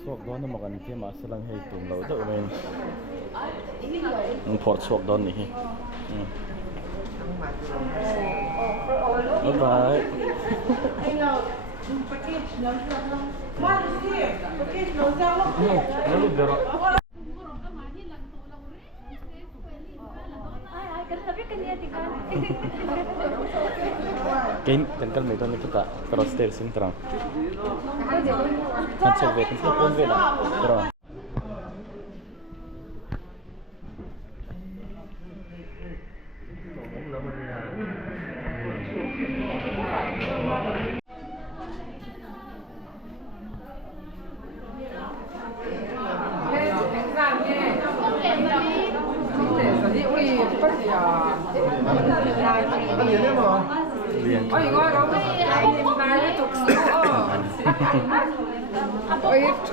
suak don ma kan ke ma salang hei tum lo do men port suak don ni hi bye bye Kain tangkal may doon kita terus stairs yung terang. Kan sobek kan sila pun bela terang.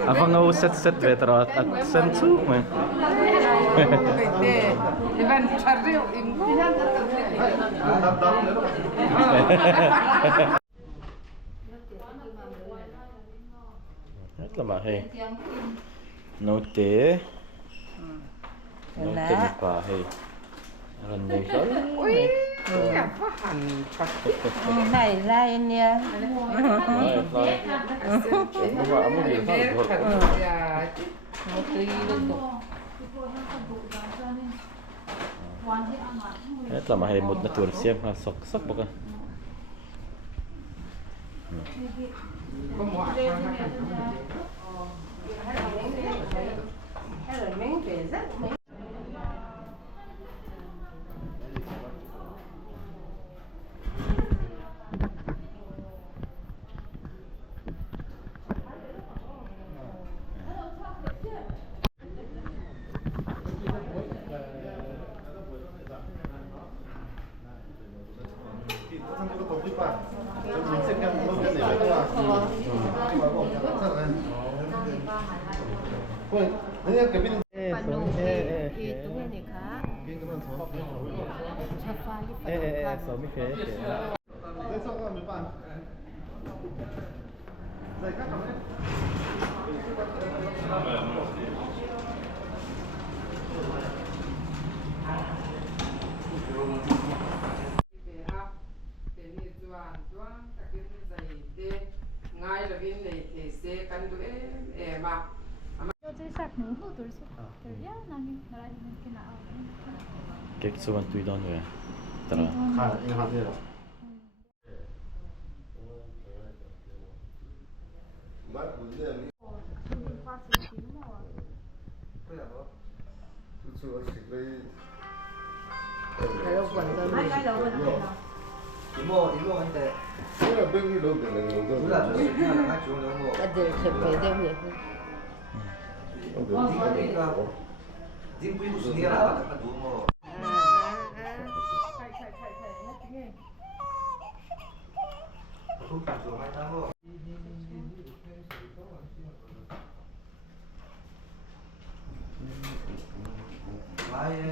Apa ngau set veteran at sensu mah. Lama hei. Note. Note lupa hei. Akan deh sol. Này lai nha. Hết là mà hay một tuần xem ha sọc sọc baka. Kek suwan tui don ya. Tara.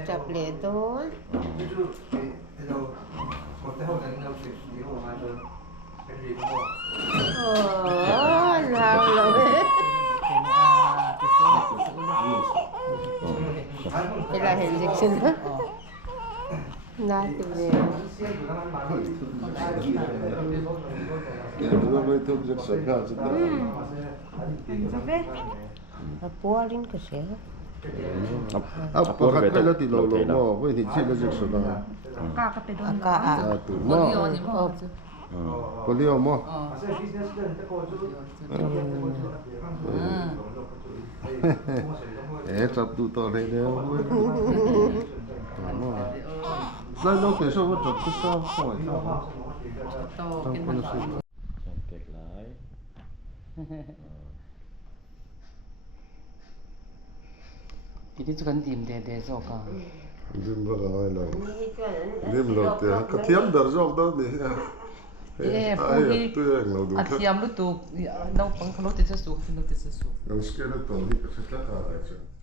Chập lệ tối. Lao rồi. Đây là hình dịch sinh đó. Nói thì về. Bố linh cái gì? Apa kata lo ti lo mo, voi ti ci lo giù sono. Tu mo. Polio mo. Chặt tu to đây đấy. Lại nó cái số vật chất cái sao hỏi sao? Trong con số. Kek lại. Jadi tu kan tim dia so ka. Dim ra ai lo. Dim lo te ka thiam dar jok đó ni. Ai tu yang lo du. Atiam lu tu no pang lo te su, no te su. Ang skeleton ni ka sa ka ai cha.